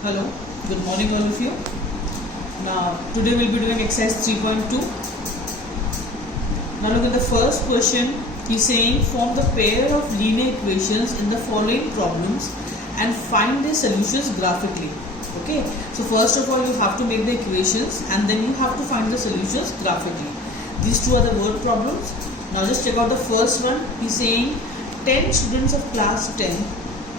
Hello, good morning all of you. Now today we'll be doing exercise 3.2. Now look at the first question. He's saying form the pair of linear equations in the following problems and find their solutions graphically. Okay, so first of all you have to make the equations and then you have to find the solutions graphically. These two are the word problems. Now just check out the first one. He's saying 10 students of class 10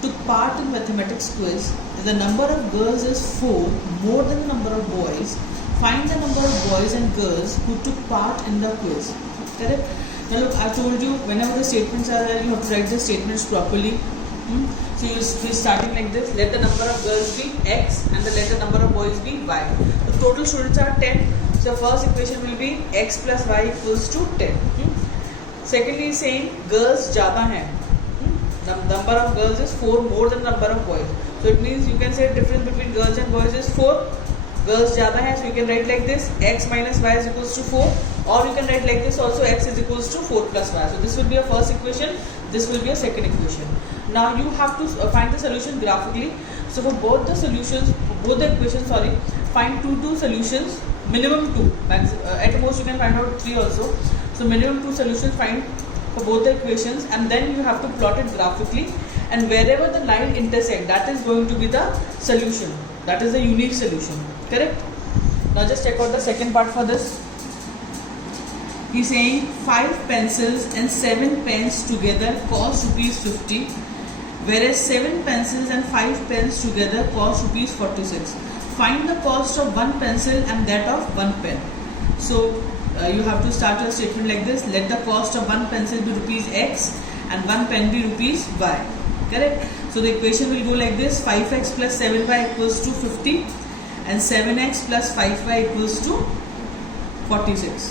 took part in mathematics quiz. The number of girls is 4 more than the number of boys. Find the number of boys and girls who took part in the quiz. Correct? Now look, I told you whenever the statements are there, you have to write the statements properly. So you will starting like this. Let the number of girls be x and let the number of boys be y. The total students are 10. So first equation will be x plus y equals to 10. Secondly, saying girls ज़्यादा हैं. The number of girls is 4 more than number of boys. So it means you can say the difference between girls and boys is 4. Girls ज़्यादा हैं, so you can write like this: x minus y is equals to 4, or you can write like this also: x is equals to 4 plus y. So this will be a first equation. This will be a second equation. Now you have to find the solution graphically. So for both the solutions, both the equations, find two solutions, minimum 2. At most you can find out 3 also. So minimum 2 solutions find for both the equations, and then you have to plot it graphically, and wherever the line intersect, that is going to be the solution. That is the unique solution. Correct? Now just check out the second part for this. He's saying 5 pencils and 7 pens together cost rupees 50, whereas 7 pencils and 5 pens together cost rupees 46. Find the cost of 1 pencil and that of 1 pen. So you have to start your statement like this: let the cost of 1 pencil be rupees x and 1 pen be rupees y. Correct? So the equation will go like this: 5x plus 7y equals to 50 and 7x plus 5y equals to 46.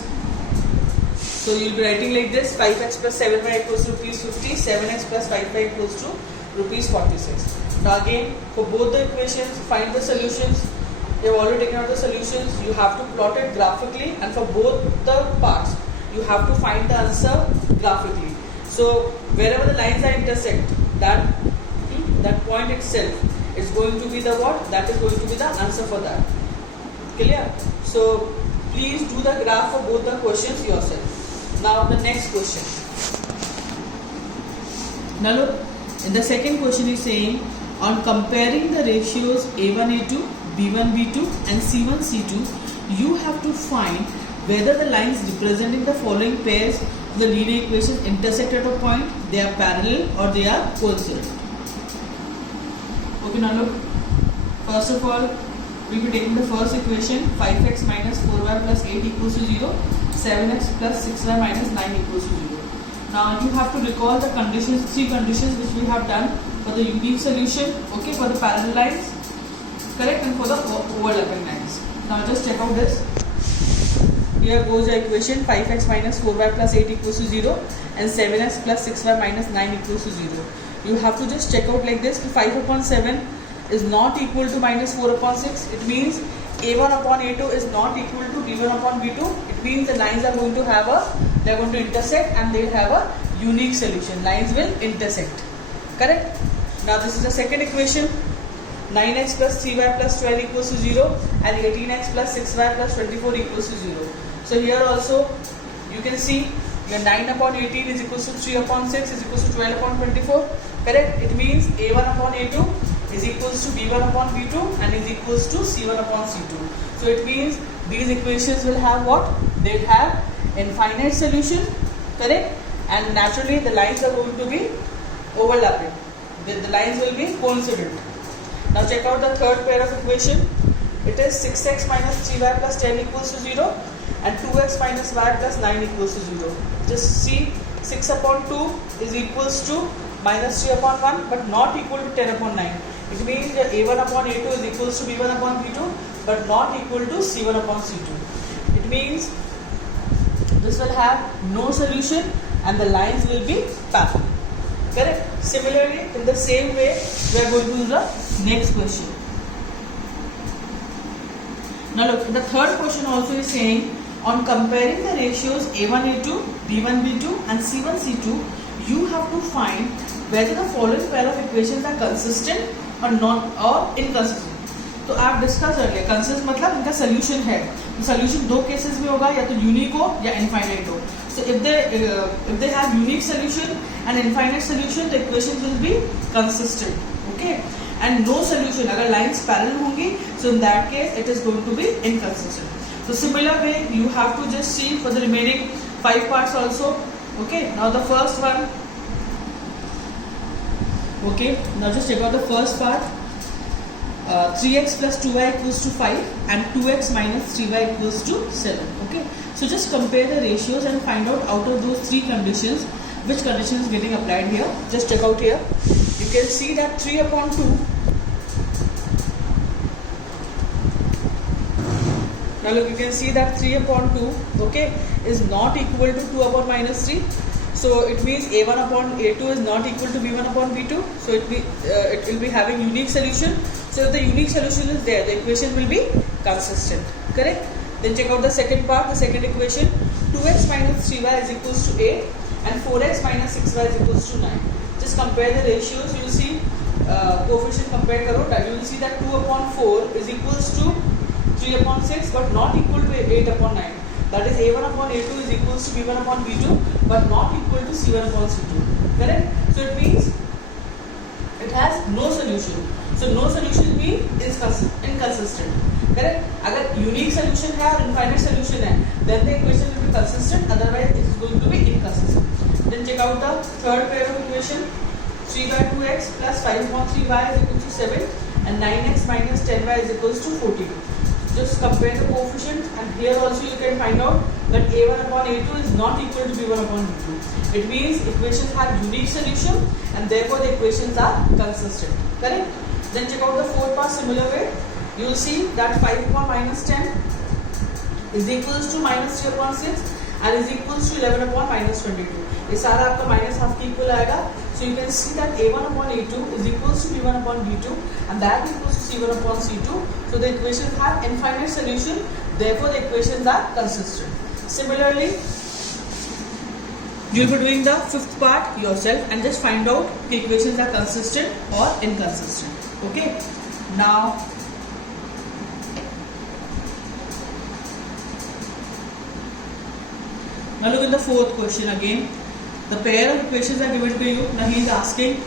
So you will be writing like this: 5x plus 7y equals to rupees 50, 7x plus 5y equals to rupees 46. Now again, for both the equations, find the solutions. You have already taken out the solutions. You have to plot it graphically, and for both the parts, you have to find the answer graphically. So wherever the lines are intersect, that point itself is going to be the what? That is going to be the answer for that. Clear? So please do the graph for both the questions yourself. Now the next question. Now look, in the second question is saying, on comparing the ratios A1 A2, B1 B2 and C1 C2, you have to find whether the lines representing the following pairs of the linear equations intersect at a point, they are parallel or they are coincident. Okay, now look, first of all we will be taking the first equation: 5x minus 4y plus 8 equals to 0, 7x plus 6y minus 9 equals to 0. Now you have to recall the conditions, 3 conditions which we have done for the unique solution, okay, for the parallel lines, correct, and for the overlapping lines. Now just check out this. Here goes the equation: 5x minus 4y plus 8 equals to 0 and 7x plus 6y minus 9 equals to 0. You have to just check out like this: 5 upon 7 is not equal to minus 4 upon 6. It means A1 upon A2 is not equal to B1 upon B2. It means the lines are going to have they are going to intersect and they will have a unique solution. Lines will intersect. Correct? Now this is the second equation: 9x plus 3y plus 12 equals to 0 and 18x plus 6y plus 24 equals to 0. So here also you can see your 9 upon 18 is equals to 3 upon 6 is equals to 12 upon 24. Correct? It means A1 upon A2 is equals to B1 upon B2 and is equals to C1 upon C2. So it means these equations will have what? They will have infinite solution. Correct? And naturally the lines are going to be overlapping. The lines will be coincident. Now check out the third pair of equation. It is 6x minus 3y plus 10 equals to 0 and 2x minus y plus 9 equals to 0. Just see, 6 upon 2 is equals to minus 3 upon 1 but not equal to 10 upon 9. It means that A1 upon A2 is equals to B1 upon B2 but not equal to C1 upon C2. It means this will have no solution and the lines will be parallel. Correct? Similarly, in the same way, we are going to do the next question. Now look, the third question also is saying, on comparing the ratios A1 A2, B1 B2 and C1 C2, you have to find whether the following pair of equations are consistent or not or inconsistent. तो आप discuss कर लिया consist मतलब इनका solution है, तो solution दो cases में होगा, या तो यूनिक हो या इनफाइनाइट हो. So if they have unique solution and infinite solution, the equation will be consistent. Okay, and no solution, अगर लाइंस पैरेलल होंगी, so in that case it is going to be inconsistent. So similar way you have to just see for the remaining 5 parts also. Okay, now the first one. Okay, now just check out the first part. 3x plus 2y equals to 5 and 2x minus 3y equals to 7. Okay, so just compare the ratios and find out of those three conditions which condition is getting applied here. Just check out here. You can see that 3 upon 2. Now look, you can see that 3 upon 2, okay, is not equal to 2 upon minus 3. So it means a1 upon a2 is not equal to b1 upon b2. So it will be having unique solution. So if the unique solution is there, the equation will be consistent. Correct? Then check out the second part, the second equation. 2x minus 3y is equals to 8 and 4x minus 6y is equals to 9. Just compare the ratios. You will see coefficient compare karo. You will see that 2 upon 4 is equals to 3 upon 6 but not equal to 8 upon 9. That is a1 upon a2 is equals to b1 upon b2 but not equal to c1 upon c2. Correct? So it means it has no solution. So no solution means is inconsistent. Correct? अगर unique solution है और infinite solution है, then the equation will be consistent. Otherwise, it is going to be inconsistent. Then check out the third pair of equation. 3 by 2x plus 5 upon 3y is equal to 7 and 9x minus 10y is equals to 42. Just compare the coefficients, and here also you can find out that a1 upon a2 is not equal to b1 upon b2. It means equations have unique solution and therefore the equations are consistent. Correct? Then check out the fourth part. Similar way, you will see that 5 upon minus 10 is equals to minus 3 upon 6 and is equals to 11 upon minus 22. ये सारा आपका minus half के equal आएगा. So you can see that a1 upon a2 is equals to b1 upon b2 and that equals to c1 upon c2. So the equations have infinite solution. Therefore the equations are consistent. Similarly, you will be doing the fifth part yourself and just find out the equations are consistent or inconsistent. Okay. Now look at the fourth question again. The pair of equations are given to you. Now he is asking,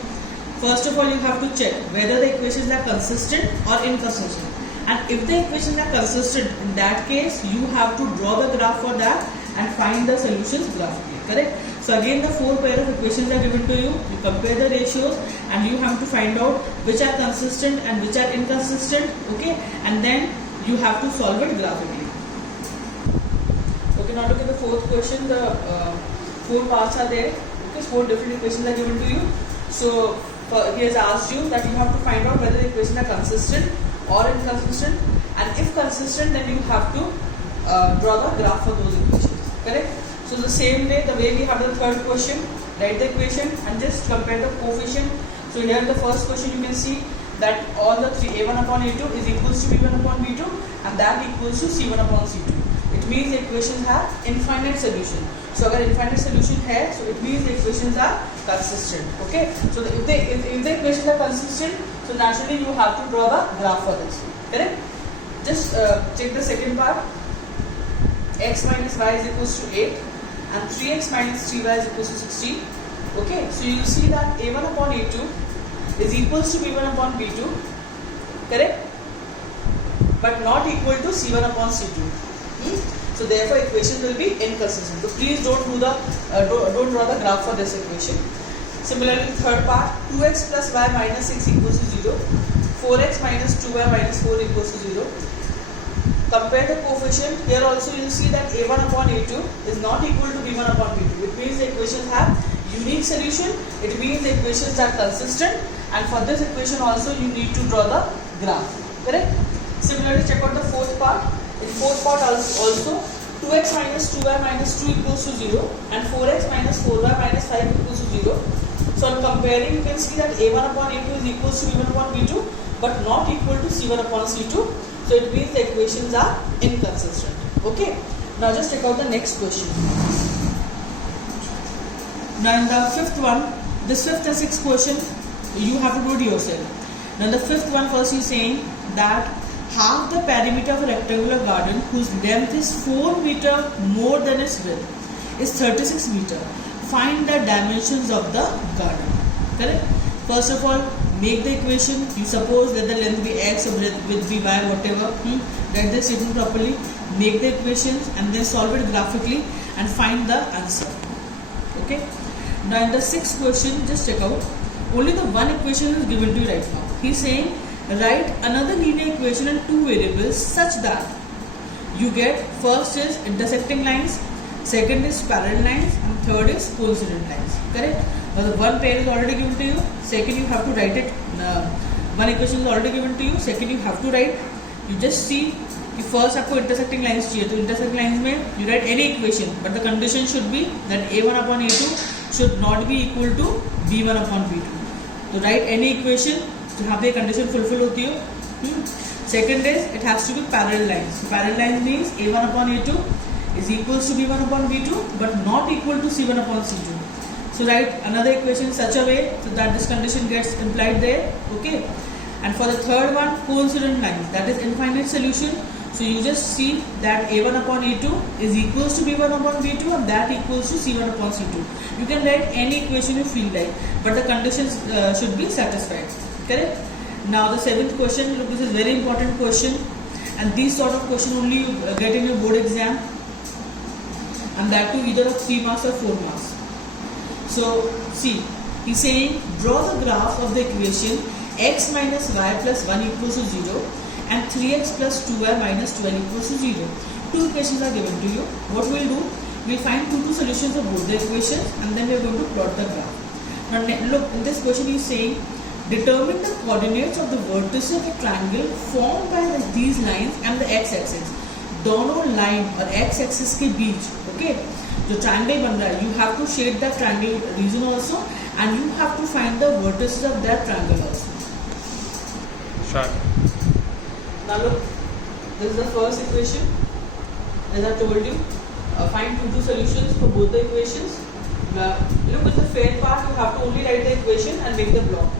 first of all you have to check whether the equations are consistent or inconsistent. And if the equations are consistent, in that case you have to draw the graph for that and find the solutions graphically. Correct? So again the four pair of equations are given to you. You compare the ratios and you have to find out which are consistent and which are inconsistent. Okay? And then you have to solve it graphically. Okay, now look at the fourth question. The four parts are there. Okay, 4 different equations are given to you. So he has asked you that you have to find out whether the equations are consistent or inconsistent, and if consistent, then you have to draw the graph for those equations. Correct? So the same way, the way we have the third question, write the equation and just compare the coefficient. So here in the first question you can see that all the three a1 upon a2 is equals to b1 upon b2 and that equals to c1 upon c2. It means the equations have infinite solution. So अगर infinite solution है, so it means the equations are consistent. Okay. So if the equations are consistent, so naturally you have to draw the graph for this. Correct? Just check the second part. X minus y is equals to 8 and 3x minus 3y is equals to 16. Okay. So you will see that a1 upon a2 is equals to b1 upon b2. Correct? But not equal to c1 upon c2. So therefore equation will be inconsistent. So please don't do the don't draw the graph for this equation. Similarly, third part, 2x plus y minus 6 equals to 0, 4x minus 2y minus 4 equals to 0. Compare the coefficient. Here also you will see that a1 upon a2 is not equal to b1 upon b2. It means the equations have unique solution. It means the equations are consistent, and for this equation also you need to draw the graph. Correct? Similarly, check out the fourth part. In fourth part also 2x minus 2y minus 2 equals to 0 and 4x minus 4y minus 5 equals to 0. So on comparing, you can see that a1 upon a2 is equals to b1 upon b2 but not equal to c1 upon c2. So it means the equations are inconsistent. Okay. Now just check out the next question. Now in the fifth one, this fifth and sixth question you have to do it yourself. Now the fifth one, first you saying that half the perimeter of a rectangular garden whose length is 4 meter more than its width is 36 meter. Find the dimensions of the garden. Correct? First of all, make the equation. You suppose that the length be x or width be y, whatever. Write the statement properly. Make the equations and then solve it graphically and find the answer. Okay. Now in the sixth question, just check out. Only the one equation is given to you right now. He is saying write another linear equation in two variables such that you get first is intersecting lines, second is parallel lines, and third is coincident lines. Correct? Now the one pair is already given to you. Second, you have to write it. One equation is already given to you. Second, you have to write. You just see कि first आपको intersecting lines चाहिए, तो intersecting lines में you write any equation, but the condition should be that a1 upon a2 should not be equal to b1 upon b2. तो write any equation जहाँ पे condition fulfill होती हो. Second is it has to be parallel lines. Parallel lines means a1 upon a2 is equals to b1 upon b2 but not equal to c1 upon c2. So write another equation in such a way so that this condition gets implied there. Okay. And for the third one, coincident lines, that is infinite solution. So you just see that a1 upon a2 is equals to b1 upon b2 and that equals to c1 upon c2. You can write any equation you feel like, but the conditions should be satisfied. Correct? Now the seventh question, look, this is very important question, and these sort of question only you get in your board exam, and that too either of 3 marks or 4 marks. So see, he's saying draw the graph of the equation x minus y plus 1 equals to 0 and 3x plus 2y minus 12 equals to 0. Two equations are given to you. What we'll do, we'll find two solutions of both the equations and then we're going to plot the graph. Now look, in this question he's saying determine the coordinates of the vertices of a triangle formed by these lines and the x-axis. दोनों line और x-axis के बीच, okay, जो triangle बन रहा है, you have to shade that triangle region also and you have to find the vertices of that triangle also. Sure. Now look, this is the first equation. As I told you, find two solutions for both the equations. Look, with the fair part, you have to only write the equation and make the block.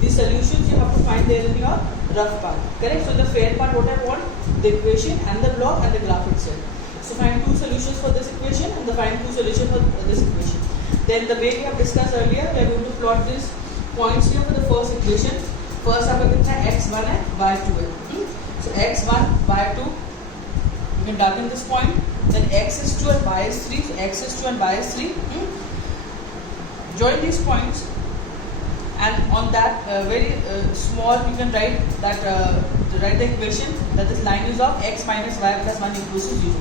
The solutions you have to find there in your rough part. Correct? So the fair part, what I want, the equation and the block and the graph itself. So find two solutions for this equation and find two solutions for this equation. Then the way we have discussed earlier, we are going to plot these points here for the first equation. First आपका कितना है x1 है y2 है. So x1 y2, you can darken this point. Then x is 2 and y is 3. So x is 2 and y is 3. Join these points, and on that very small you can write that write the equation that this line is of x minus y plus 1 equals to 0.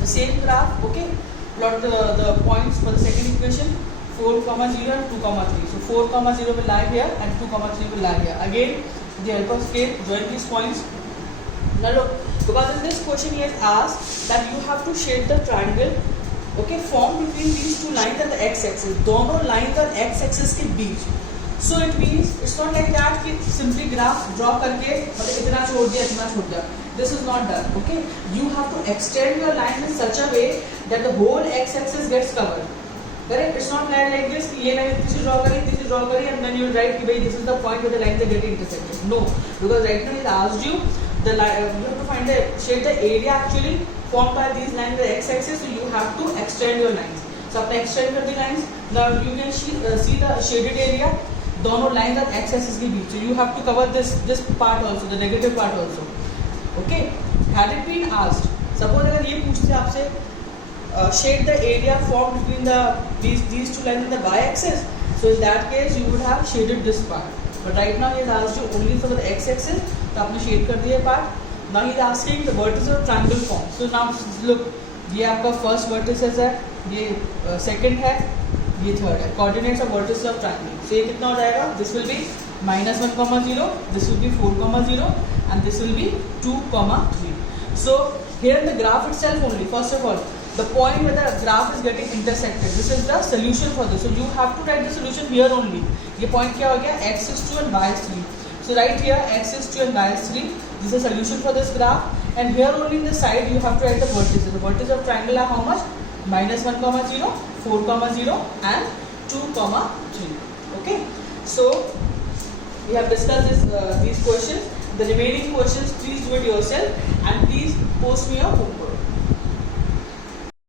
The same graph, okay. Plot the points for the second equation. 4, 0 and 2, 3. So 4, 0 will lie here and 2, 3 will lie here. Again, with the help of scale, join these points. Now look, because in this question he has asked that you have to shade the triangle, okay, formed between these two lines and the x-axis. दोनों lines और x-axis के बीच. So it means it's not like that कि simply graph draw करके मतलब इतना छोड़ दिया इतना छोड़ दिया. This is not done. Okay, you have to extend your line in such a way that the whole x-axis gets covered. Correct? It's not like this. ये line this is draw करी, and then you write कि भाई this is the point where the lines are getting intersected. No, because right now it asked you the line. You have to find the shade the area actually formed by these lines with the x-axis. So you have to extend your lines. So आपने extend कर दी lines. Now you can see the shaded area. दोनों lines और x-axis के बीच. So you have to cover this part also, the negative part also. Okay? Had it been asked, suppose अगर ये पूछते आपसे shade the area formed between these two lines in the y-axis. So in that case, you would have shaded this part. But right now he has asked you only for the x-axis. तो आपने shade कर दिया part. Now he is asking the vertices of triangle form. So now look, ये आपका first vertices है, ये second है, ये third है. Coordinates of vertices of triangle. So ये कितना हो जाएगा? This will be -1, 0. This will be 4, 0, and this will be 2, 3. So here in the graph itself only, first of all, the point where the graph is getting intersected, this is the solution for this. So you have to write the solution here only. ये point क्या हो गया? X is 2 and y is 3. So right here x is 2 and y is 3. This is a solution for this graph. And here only in the side you have to write the vertices. The vertices of triangle are how much? -1, 0, 4, 0 and 2, 3. Okay. So we have discussed these questions. The remaining questions, please do it yourself and please post me your homework.